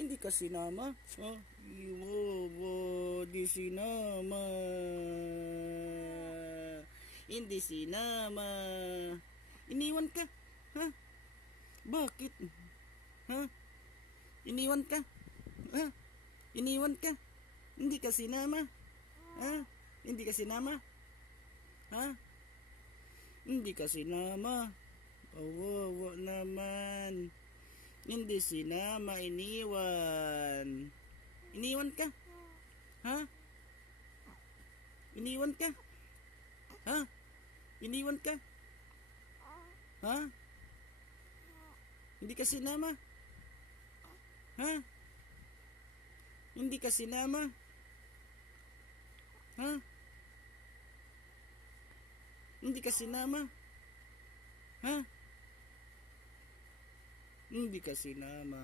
Hindi ka sinama? Ha? Di sinama. Hindi sinama. Iniwan ka? Ha? Bakit? Ha? Iniwan ka? Ha? Iniwan ka? Hindi ka sinama? Ha? Hindi ka sinama? Ha? Hindi ka sinama. Kawawa naman. Hindi sinama, iniwan. Iniwan ka? Ha? Iniwan ka? Ha? Iniwan ka? Ha? Hindi ka sinama? Ha? Hindi ka sinama? Ha? Hindi ka sinama? Ha? Hindi ka sinama.